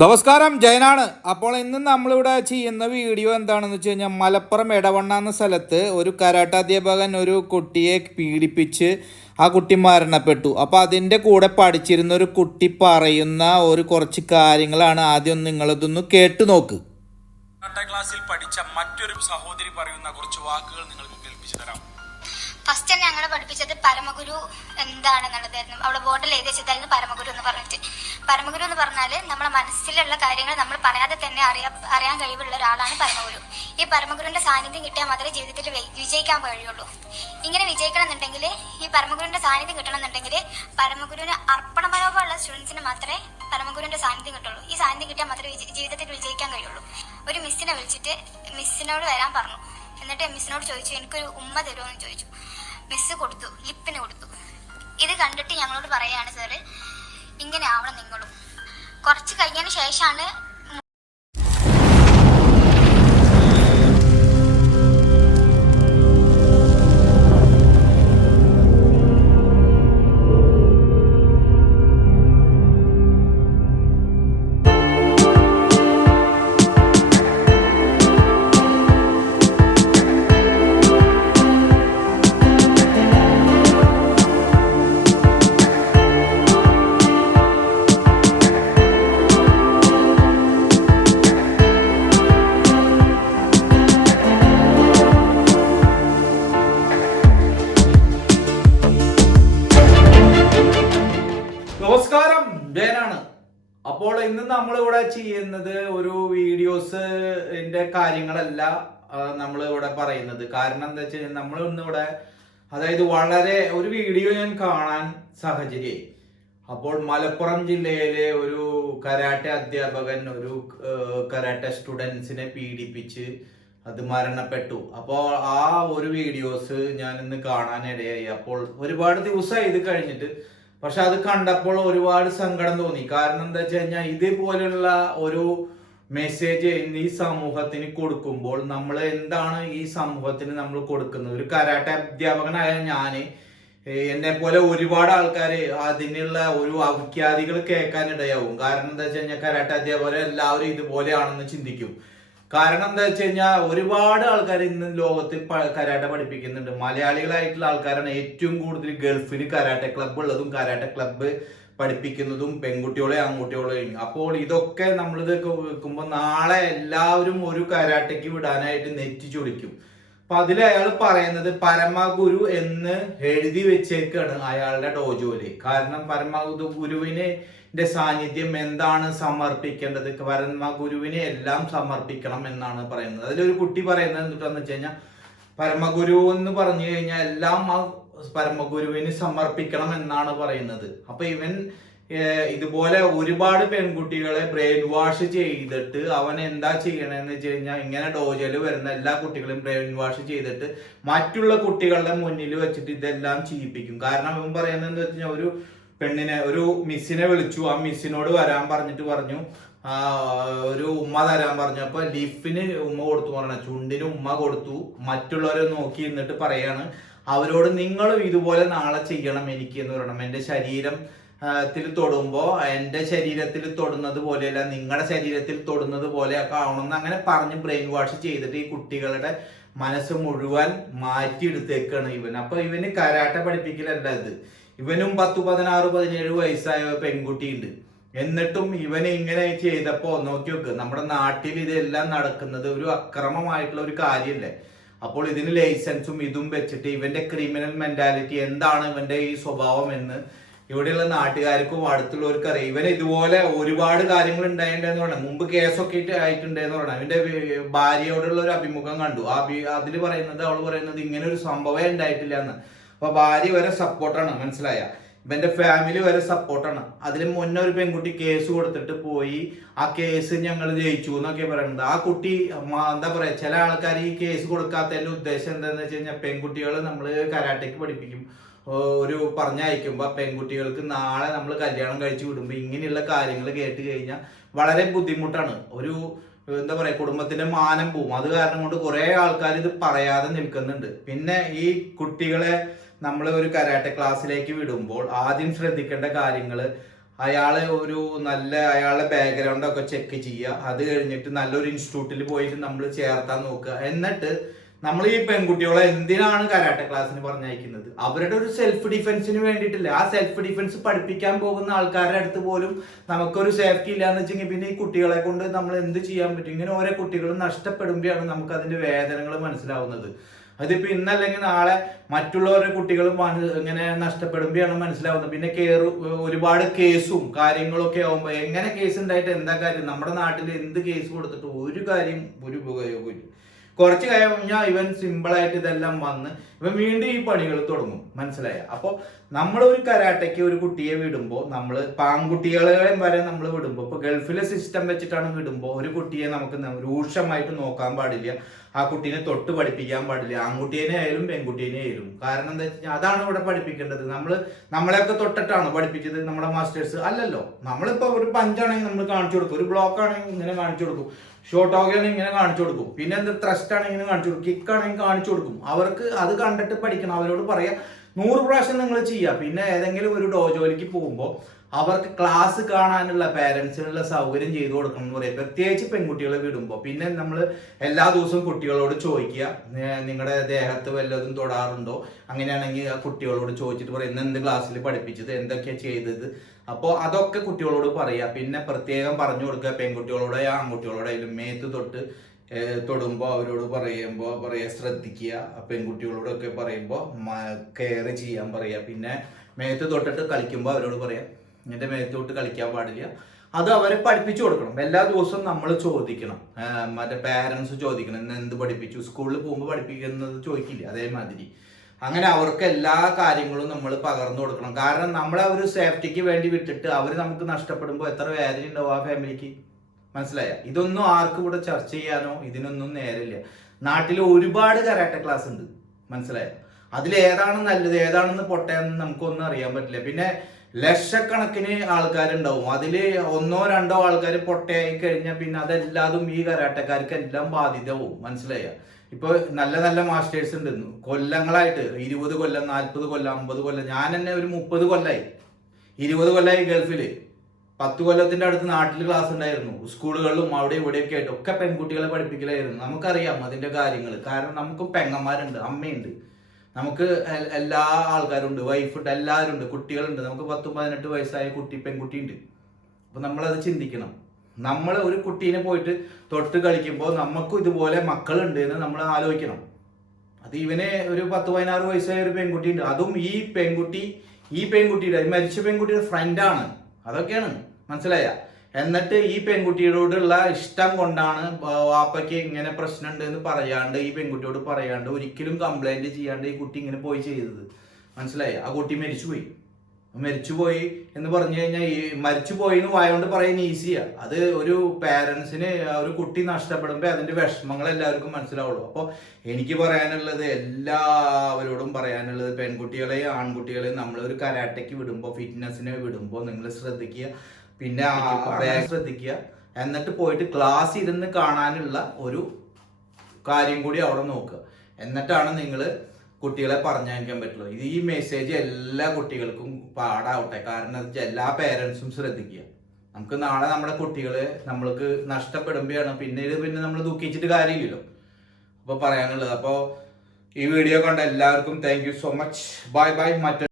നമസ്കാരം ജയനാണ്. അപ്പോൾ ഇന്ന് നമ്മളിവിടെ ചെയ്യുന്ന വീഡിയോ എന്താണെന്ന് വെച്ച് കഴിഞ്ഞാൽ മലപ്പുറം ഇടവണ്ണ എന്ന സ്ഥലത്ത് ഒരു കരാട്ട അധ്യാപകൻ ഒരു കുട്ടിയെ പീഡിപ്പിച്ച് ആ കുട്ടി മരണപ്പെട്ടു. അപ്പോൾ അതിന്റെ കൂടെ പഠിച്ചിരുന്ന ഒരു കുട്ടി പറയുന്ന ഒരു കുറച്ച് കാര്യങ്ങളാണ് ആദ്യം നിങ്ങളിതൊന്ന് കേട്ടു നോക്ക്. ക്ലാസ്സിൽ പഠിച്ച മറ്റൊരു സഹോദരി പറയുന്ന കുറച്ച് വാക്കുകൾ നിങ്ങൾക്ക് കേൾപ്പിച്ചു തരാം. ഫസ്റ്റ് തന്നെ ഞങ്ങളെ പഠിപ്പിച്ചത് പരമഗുരു എന്താണെന്നുള്ളതായിരുന്നു. അവിടെ ബോർഡിൽ എഴുതി വെച്ചതായിരുന്നു പരമഗുരു എന്ന് പറഞ്ഞിട്ട്. പരമഗുരു എന്ന് പറഞ്ഞാൽ നമ്മുടെ മനസ്സിലുള്ള കാര്യങ്ങൾ നമ്മൾ പറയാതെ തന്നെ അറിയാ അറിയാൻ കഴിവുള്ള ഒരാളാണ് പരമഗുരു. ഈ പരമഗുരുവിന്റെ സാന്നിധ്യം കിട്ടിയാൽ മാത്രമേ ജീവിതത്തിൽ വിജയിക്കാൻ കഴിയുള്ളൂ. ഇങ്ങനെ വിജയിക്കണം എന്നുണ്ടെങ്കിൽ ഈ പരമഗുരുവിന്റെ സാന്നിധ്യം കിട്ടണം എന്നുണ്ടെങ്കിൽ പരമഗുരുവിന് അർപ്പണ മനോഭാവമുള്ള സ്റ്റുഡൻസിന് മാത്രമേ പരമഗുരുവിന്റെ സാന്നിധ്യം കിട്ടുള്ളൂ. ഈ സാന്നിധ്യം കിട്ടിയാൽ മാത്രമേ ജീവിതത്തിൽ വിജയിക്കാൻ കഴിയുള്ളൂ. ഒരു മിസ്സിനെ വിളിച്ചിട്ട് മിസ്സിനോട് വരാൻ പറഞ്ഞു. എന്നിട്ട് മിസ്സിനോട് ചോദിച്ചു എനിക്കൊരു ഉമ്മ തരുമോ? എന്ന് ചോദിച്ചു. മിസ് കൊടുത്തു ലിപ്പിന് കൊടുത്തു. ഇത് കണ്ടിട്ട് ഞങ്ങളോട് പറയാണ് സാറ് ഇങ്ങനെ ആവണം നിങ്ങളും. കുറച്ച് കഴിഞ്ഞതിന് ശേഷമാണ് നമസ്കാരം അപ്പോൾ ഇന്ന് നമ്മളിവിടെ ചെയ്യുന്നത് ഒരു വീഡിയോസിന്റെ കാര്യങ്ങളല്ല നമ്മൾ ഇവിടെ പറയുന്നത്. കാരണം എന്താ വെച്ച് കഴിഞ്ഞാൽ നമ്മൾ ഇന്നിവിടെ അതായത് വളരെ ഒരു വീഡിയോ ഞാൻ കാണാൻ സാഹചര്യമായി. അപ്പോൾ മലപ്പുറം ജില്ലയിലെ ഒരു കരാട്ടെ അധ്യാപകൻ ഒരു കരാട്ടെ സ്റ്റുഡൻസിനെ പീഡിപ്പിച്ച് അത് മരണപ്പെട്ടു. അപ്പോൾ ആ ഒരു വീഡിയോസ് ഞാൻ ഇന്ന് കാണാനിടയായി. അപ്പോൾ ഒരുപാട് ദിവസമായി ഇത് കഴിഞ്ഞിട്ട് പക്ഷെ അത് കണ്ടപ്പോൾ ഒരുപാട് സങ്കടം തോന്നി. കാരണം എന്താ വെച്ച് കഴിഞ്ഞാൽ ഇതേപോലെയുള്ള ഒരു മെസ്സേജ് ഈ സമൂഹത്തിന് കൊടുക്കുമ്പോൾ നമ്മൾ എന്താണ് ഈ സമൂഹത്തിന് നമ്മൾ കൊടുക്കുന്നത്? ഒരു കരാട്ടെ അധ്യാപകനായ ഞാൻ എന്നെ പോലെ ഒരുപാട് ആൾക്കാർ അതിനുള്ള ഒരു അവിഖ്യാതികൾ കേൾക്കാനിടയാവും. കാരണം എന്താ വെച്ച് കഴിഞ്ഞാൽ കരാട്ടെ അധ്യാപകർ എല്ലാവരും ഇതുപോലെയാണെന്ന് ചിന്തിക്കും. കാരണം എന്താ വെച്ച് കഴിഞ്ഞാൽ ഒരുപാട് ആൾക്കാർ ഇന്ന് ലോകത്തിൽ കരാട്ട പഠിപ്പിക്കുന്നുണ്ട്. മലയാളികളായിട്ടുള്ള ആൾക്കാരാണ് ഏറ്റവും കൂടുതൽ ഗൾഫിന് കരാട്ടെ ക്ലബ്ബ് ഉള്ളതും കരാട്ടെ ക്ലബ്ബ് പഠിപ്പിക്കുന്നതും പെൺകുട്ടികളെ ആൺകുട്ടികളെയും. അപ്പോൾ ഇതൊക്കെ നമ്മൾ നമ്മളിത് വെക്കുമ്പോൾ നാളെ എല്ലാവരും ഒരു കരാട്ടയ്ക്ക് വിടാനായിട്ട് നെറ്റി ചൊടിക്കും. അപ്പൊ അതിൽ അയാൾ പറയുന്നത് പരമഗുരു എന്ന് എഴുതി വെച്ചേക്കാണ് അയാളുടെ ഡോജോയിൽ കാരണം പരമഗുരു ഗുരുവിന് സാന്നിധ്യം എന്താണ് സമർപ്പിക്കേണ്ടത്? പരമഗുരുവിനെ എല്ലാം സമർപ്പിക്കണം എന്നാണ് പറയുന്നത്. അതിലൊരു കുട്ടി പറയുന്നത് എന്തുട്ടാന്ന് വെച്ച് കഴിഞ്ഞാൽ പരമഗുരു എന്ന് പറഞ്ഞു കഴിഞ്ഞാൽ എല്ലാം ആ പരമഗുരുവിന് സമർപ്പിക്കണം എന്നാണ് പറയുന്നത്. അപ്പൊ ഇവൻ ഇതുപോലെ ഒരുപാട് പെൺകുട്ടികളെ ബ്രെയിൻ വാഷ് ചെയ്തിട്ട് അവൻ എന്താ ചെയ്യണമെന്ന് വെച്ച് കഴിഞ്ഞാൽ ഇങ്ങനെ ഡോജയിൽ വരുന്ന എല്ലാ കുട്ടികളും ബ്രെയിൻ വാഷ് ചെയ്തിട്ട് മറ്റുള്ള കുട്ടികളുടെ മുന്നിൽ വെച്ചിട്ട് ഇതെല്ലാം ചെയ്യിപ്പിക്കും. കാരണം അവൻ പറയുന്നത് എന്താ വെച്ച് കഴിഞ്ഞാൽ ഒരു പെണ്ണിനെ ഒരു മിസ്സിനെ വിളിച്ചു. ആ മിസ്സിനോട് വരാൻ പറഞ്ഞിട്ട് പറഞ്ഞു. ഒരു ഉമ്മ തരാൻ പറഞ്ഞു. അപ്പൊ ലിഫിന് ഉമ്മ കൊടുത്തു പറഞ്ഞ ചുണ്ടിന് ഉമ്മ കൊടുത്തു. മറ്റുള്ളവരെ നോക്കി നിന്നിട്ട് പറയാണ്. അവരോട് നിങ്ങളും ഇതുപോലെ നാളെ ചെയ്യണം എനിക്ക് എന്ന് പറയണം. എന്റെ ശരീരം ത്തിൽ തൊടുമ്പോ എന്റെ ശരീരത്തിൽ തൊടുന്നത് പോലെയല്ല നിങ്ങളുടെ ശരീരത്തിൽ തൊടുന്നത് പോലെയൊക്കെ ആവണമെന്ന് അങ്ങനെ പറഞ്ഞ് ബ്രെയിൻ വാഷ് ചെയ്തിട്ട് ഈ കുട്ടികളുടെ മനസ്സ് മുഴുവൻ മാറ്റിയെടുത്തേക്കാണ് ഇവൻ. അപ്പൊ ഇവന് കരാട്ട പഠിപ്പിക്കലല്ല ഇത്. ഇവനും പത്ത് പതിനാറ് പതിനേഴ് വയസ്സായ പെൺകുട്ടിയുണ്ട്. എന്നിട്ടും ഇവന് ഇങ്ങനെ ചെയ്തപ്പോ നോക്കി നോക്ക് നമ്മുടെ നാട്ടിൽ ഇതെല്ലാം നടക്കുന്നത് ഒരു അക്രമമായിട്ടുള്ള ഒരു കാര്യമല്ലേ അപ്പോൾ ഇതിന് ലൈസൻസും ഇതും വെച്ചിട്ട് ഇവന്റെ ക്രിമിനൽ മെന്റാലിറ്റി എന്താണ് ഇവന്റെ ഈ സ്വഭാവം എന്ന് ഇവിടെയുള്ള നാട്ടുകാർക്കും അടുത്തുള്ളവർക്കും അറിയാം ഇവൻ ഇതുപോലെ ഒരുപാട് കാര്യങ്ങൾ ഉണ്ടായിട്ടുണ്ടെന്ന് പറഞ്ഞു മുമ്പ് കേസൊക്കെ ഇട്ട് ആയിട്ടുണ്ടെന്ന് പറഞ്ഞു അവന്റെ ഭാര്യയോടുള്ള ഒരു അഭിമുഖം കണ്ടു. ആ അതിൽ പറയുന്നത് അവൾ പറയുന്നത് ഇങ്ങനെ ഒരു സംഭവം ഉണ്ടായിട്ടില്ല എന്ന്. അപ്പൊ ഭാര്യ വരെ സപ്പോർട്ടാണ് മനസ്സിലായ? ഇപ്പൊ എന്റെ ഫാമിലി വരെ സപ്പോർട്ടാണ് അതിന് മുന്നേ ഒരു പെൺകുട്ടി കേസ് കൊടുത്തിട്ട് പോയി. ആ കേസ് ഞങ്ങൾ ജയിച്ചു എന്നൊക്കെ പറയുന്നത് ആ കുട്ടി എന്താ പറയാ ചില ആൾക്കാർ ഈ കേസ് കൊടുക്കാത്തതിന്റെ ഉദ്ദേശം എന്താന്ന് വെച്ച് കഴിഞ്ഞാൽ പെൺകുട്ടികളെ നമ്മൾ കരാട്ടയ്ക്ക് പഠിപ്പിക്കും. ഒരു പറഞ്ഞയക്കുമ്പോ പെൺകുട്ടികൾക്ക് നാളെ നമ്മൾ കല്യാണം കഴിച്ചു വിടുമ്പോൾ ഇങ്ങനെയുള്ള കാര്യങ്ങൾ കേട്ട് കഴിഞ്ഞാൽ വളരെ ബുദ്ധിമുട്ടാണ്. ഒരു എന്താ പറയാ കുടുംബത്തിന്റെ മാനം പോവും. അത് കാരണം കൊണ്ട് കുറെ ആൾക്കാർ ഇത് പറയാതെ നിൽക്കുന്നുണ്ട്. പിന്നെ ഈ കുട്ടികളെ നമ്മൾ ഒരു കരാട്ടെ ക്ലാസ്സിലേക്ക് വിടുമ്പോൾ ആദ്യം ശ്രദ്ധിക്കേണ്ട കാര്യങ്ങൾ അയാളെ ഒരു നല്ല അയാളുടെ ബാക്ക്ഗ്രൗണ്ട് ഒക്കെ ചെക്ക് ചെയ്യുക. അത് കഴിഞ്ഞിട്ട് നല്ലൊരു ഇൻസ്റ്റിറ്റ്യൂട്ടിൽ പോയിട്ട് നമ്മൾ ചേർത്താൻ നോക്കുക. എന്നിട്ട് നമ്മൾ ഈ പെൺകുട്ടികളെ എന്തിനാണ് കരാട്ടെ ക്ലാസ്സിന് പറഞ്ഞയക്കുന്നത്? അവരുടെ ഒരു സെൽഫ് ഡിഫെൻസിന് വേണ്ടിയിട്ടില്ല? ആ സെൽഫ് ഡിഫെൻസ് പഠിപ്പിക്കാൻ പോകുന്ന ആൾക്കാരുടെ അടുത്ത് പോലും നമുക്കൊരു സേഫ്റ്റി ഇല്ലാന്ന് വെച്ചെങ്കിൽ പിന്നെ ഈ കുട്ടികളെ കൊണ്ട് നമ്മൾ എന്ത് ചെയ്യാൻ പറ്റും? ഇങ്ങനെ ഓരോ കുട്ടികളും നഷ്ടപ്പെടുമ്പോഴാണ് നമുക്ക് അതിന്റെ വേദനകൾ മനസ്സിലാവുന്നത്. അതിപ്പോ ഇന്നല്ലെങ്കിൽ നാളെ മറ്റുള്ളവരുടെ കുട്ടികളും ഇങ്ങനെ നഷ്ടപ്പെടുമ്പോഴാണ് മനസ്സിലാവുന്നത്. പിന്നെ കേറു ഒരുപാട് കേസും കാര്യങ്ങളൊക്കെ ആവുമ്പോൾ എങ്ങനെ കേസ് ഉണ്ടായിട്ട് എന്താ കാര്യം? നമ്മുടെ നാട്ടിൽ എന്ത് കേസ് കൊടുത്തിട്ട് ഒരു കാര്യം ഒരു ഉപയോഗമില്ല കുറച്ച് കഴിഞ്ഞാൽ ഇവൻ സിമ്പിൾ ആയിട്ട് ഇതെല്ലാം വന്ന് ഇവൻ വീണ്ടും ഈ പണികൾ തുടങ്ങും. മനസ്സിലായ? അപ്പോൾ നമ്മൾ ഒരു കരാട്ടയ്ക്ക് ഒരു കുട്ടിയെ വിടുമ്പോൾ നമ്മൾ പാങ്കുട്ടികളെയും വരെ നമ്മൾ വിടുമ്പോൾ ഇപ്പോൾ ഗൾഫിലെ സിസ്റ്റം വെച്ചിട്ടാണ് വിടുമ്പോൾ ഒരു കുട്ടിയെ നമുക്ക് രൂക്ഷമായിട്ട് നോക്കാൻ പാടില്ല. ആ കുട്ടീനെ തൊട്ട് പഠിപ്പിക്കാൻ പാടില്ല. ആൺകുട്ടീനെ ആയാലും പെൺകുട്ടീനെ ആയാലും. കാരണം എന്താ വെച്ചാൽ അതാണ് ഇവിടെ പഠിപ്പിക്കേണ്ടത്. നമ്മൾ നമ്മളെയൊക്കെ തൊട്ടിട്ടാണ് പഠിപ്പിച്ചത് നമ്മുടെ മാസ്റ്റേഴ്സ്? അല്ലല്ലോ. നമ്മളിപ്പോൾ ഒരു പഞ്ചാണെങ്കിൽ നമ്മൾ കാണിച്ചു കൊടുക്കും. ഒരു ബ്ലോക്ക് ആണെങ്കിൽ ഇങ്ങനെ കാണിച്ചു കൊടുക്കും. ഷോർട്ട് ആണെങ്കിൽ ഇങ്ങനെ കാണിച്ചു കൊടുക്കും. പിന്നെ എന്ത് ത്രസ്റ്റ് ആണെങ്കിൽ ഇങ്ങനെ കാണിച്ചു കൊടുക്കും. കിക്ക് ആണെങ്കിൽ കാണിച്ചു കൊടുക്കും. അവർക്ക് അത് കണ്ടിട്ട് പഠിക്കണം. അവരോട് പറയാം നൂറ് പ്രാവശ്യം നിങ്ങൾ ചെയ്യുക പിന്നെ ഏതെങ്കിലും ഒരു ഡോജോയിലേക്ക് പോകുമ്പോൾ അവർക്ക് ക്ലാസ് കാണാനുള്ള പാരൻസിനുള്ള സൗകര്യം ചെയ്തു കൊടുക്കണം എന്ന് പറയും. പ്രത്യേകിച്ച് പെൺകുട്ടികളെ വിടുമ്പോൾ പിന്നെ നമ്മൾ എല്ലാ ദിവസവും കുട്ടികളോട് ചോദിക്കുക നിങ്ങളുടെ ദേഹത്ത് വല്ലതും തൊടാറുണ്ടോ? അങ്ങനെയാണെങ്കിൽ ആ കുട്ടികളോട് ചോദിച്ചിട്ട് പറയും എന്ത് ക്ലാസ്സിൽ പഠിപ്പിച്ചത്? എന്തൊക്കെയാ ചെയ്തത്? അപ്പോൾ അതൊക്കെ കുട്ടികളോട് പറയുക പിന്നെ പ്രത്യേകം പറഞ്ഞു കൊടുക്കുക പെൺകുട്ടികളോടോ ആൺകുട്ടികളോടായാലും മേത്ത് തൊട്ട് തൊടുമ്പോൾ അവരോട് പറയുമ്പോൾ പറയുക ശ്രദ്ധിക്കുക. പെൺകുട്ടികളോടൊക്കെ പറയുമ്പോൾ കെയർ ചെയ്യാൻ പറയുക പിന്നെ മേത്ത് തൊട്ടിട്ട് കളിക്കുമ്പോൾ അവരോട് പറയാം എന്റെ മേത്തോട്ട് തൊട്ട് കളിക്കാൻ പാടില്ല. അത് അവരെ പഠിപ്പിച്ചു കൊടുക്കണം. എല്ലാ ദിവസവും നമ്മൾ ചോദിക്കണം. മറ്റേ പാരൻസ് ചോദിക്കണം ഇന്ന് എന്ത് പഠിപ്പിച്ചു? സ്കൂളിൽ പോകുമ്പോൾ പഠിപ്പിക്കുന്നത് ചോദിക്കില്ല അതേമാതിരി. അങ്ങനെ അവർക്ക് എല്ലാ കാര്യങ്ങളും നമ്മൾ പകർന്നു കൊടുക്കണം. കാരണം നമ്മളെ ഒരു സേഫ്റ്റിക്ക് വേണ്ടി വിട്ടിട്ട് അവർ നമുക്ക് നഷ്ടപ്പെടുമ്പോൾ എത്ര വേദന ഉണ്ടാവും ആ ഫാമിലിക്ക് മനസ്സിലായ? ഇതൊന്നും ആർക്കും ഇവിടെ ചർച്ച ചെയ്യാനോ ഇതിനൊന്നും നേരമില്ല. നാട്ടിൽ ഒരുപാട് കരാട്ട ക്ലാസ് ഉണ്ട്. മനസ്സിലായോ? അതിൽ ഏതാണ് നല്ലത് ഏതാണെന്ന് പൊട്ടയെന്ന് നമുക്കൊന്നും അറിയാൻ പറ്റില്ല. പിന്നെ ലക്ഷക്കണക്കിന് ആൾക്കാരുണ്ടാവും. അതിൽ ഒന്നോ രണ്ടോ ആൾക്കാർ പൊട്ടയായി കഴിഞ്ഞാൽ പിന്നെ അതെല്ലാതും ഈ കരാട്ടക്കാർക്ക് എല്ലാം ബാധിതവും മനസ്സിലായ? ഇപ്പൊ നല്ല നല്ല മാസ്റ്റേഴ്സ് ഉണ്ട്. കൊല്ലങ്ങളായിട്ട് ഇരുപത് കൊല്ലം നാൽപ്പത് കൊല്ലം അമ്പത് കൊല്ലം. ഞാൻ തന്നെ ഒരു മുപ്പത് കൊല്ലായി. ഇരുപത് കൊല്ലമായി ഗൾഫിൽ. പത്ത് കൊല്ലത്തിന്റെ അടുത്ത് നാട്ടിൽ ക്ലാസ് ഉണ്ടായിരുന്നു. സ്കൂളുകളിലും അവിടെ ഇവിടെയൊക്കെ ആയിട്ട് ഒക്കെ പെൺകുട്ടികളെ പഠിപ്പിക്കലായിരുന്നു. നമുക്കറിയാം അതിന്റെ കാര്യങ്ങൾ കാരണം നമുക്ക് പെങ്ങന്മാരുണ്ട് അമ്മയുണ്ട്. നമുക്ക് എല്ലാ ആൾക്കാരും ഉണ്ട് വൈഫുണ്ട് എല്ലാവരും ഉണ്ട് കുട്ടികളുണ്ട്. നമുക്ക് പത്തും പതിനെട്ട് വയസ്സായ കുട്ടി പെൺകുട്ടി ഉണ്ട്. അപ്പൊ നമ്മളത് ചിന്തിക്കണം. നമ്മൾ ഒരു കുട്ടീനെ പോയിട്ട് തൊട്ട് കളിക്കുമ്പോൾ നമുക്കും ഇതുപോലെ മക്കളുണ്ട് എന്ന് നമ്മൾ ആലോചിക്കണം. അത് ഇവനെ ഒരു പത്ത് പതിനാറ് വയസ്സായ ഒരു പെൺകുട്ടി ഉണ്ട്. അതും ഈ പെൺകുട്ടി ഈ പെൺകുട്ടിയുടെ മരിച്ച പെൺകുട്ടിയുടെ ഫ്രണ്ടാണ് അതൊക്കെയാണ്. മനസ്സിലായ? എന്നിട്ട് ഈ പെൺകുട്ടിയോടുള്ള ഇഷ്ടം കൊണ്ടാണ് വാപ്പയ്ക്ക് ഇങ്ങനെ പ്രശ്നമുണ്ട് എന്ന് പറയാണ്ട് ഈ പെൺകുട്ടിയോട് പറയാണ്ട് ഒരിക്കലും കംപ്ലൈന്റ് ചെയ്യാണ്ട് ഈ കുട്ടി ഇങ്ങനെ പോയി ചെയ്തത്. മനസ്സിലായി? ആ കുട്ടി മരിച്ചുപോയി. മരിച്ചുപോയി എന്ന് പറഞ്ഞു കഴിഞ്ഞാൽ ഈ മരിച്ചുപോയി എന്ന് വായോണ്ട് പറയുന്ന ഈസിയാ. അത് ഒരു പാരൻസിന് ഒരു കുട്ടി നഷ്ടപ്പെടുമ്പോൾ അതിന്റെ വിഷമങ്ങൾ എല്ലാവർക്കും മനസ്സിലാവുള്ളൂ. അപ്പോൾ എനിക്ക് പറയാനുള്ളത് എല്ലാവരോടും പറയാനുള്ളത് പെൺകുട്ടികളെയും ആൺകുട്ടികളെയും നമ്മൾ ഒരു കരാട്ടയ്ക്ക് വിടുമ്പോൾ ഫിറ്റ്നസിനെ വിടുമ്പോൾ നിങ്ങൾ ശ്രദ്ധിക്കുക. പിന്നെ ബാഗ് ശ്രദ്ധിക്കുക. എന്നിട്ട് പോയിട്ട് ക്ലാസ് ഇരുന്ന് കാണാനുള്ള ഒരു കാര്യം കൂടി അവിടെ നോക്കുക. എന്നിട്ടാണ് നിങ്ങൾ കുട്ടികളെ പറഞ്ഞയക്കാൻ പറ്റുള്ളൂ ഇത് ഈ മെസ്സേജ് എല്ലാ കുട്ടികൾക്കും പാടാവട്ടെ. കാരണം വെച്ചാൽ എല്ലാ പേരൻസും ശ്രദ്ധിക്കുക. നമുക്ക് നാളെ നമ്മുടെ കുട്ടികളെ നമ്മൾക്ക് നഷ്ടപ്പെടുമ്പോഴാണ് പിന്നീട് പിന്നെ നമ്മൾ ദുഃഖിച്ചിട്ട് കാര്യമില്ലല്ലോ. അപ്പോൾ പറയാനുള്ളത്. അപ്പോൾ ഈ വീഡിയോ കണ്ട എല്ലാവർക്കും thank you so much bye bye മറ്റൊരു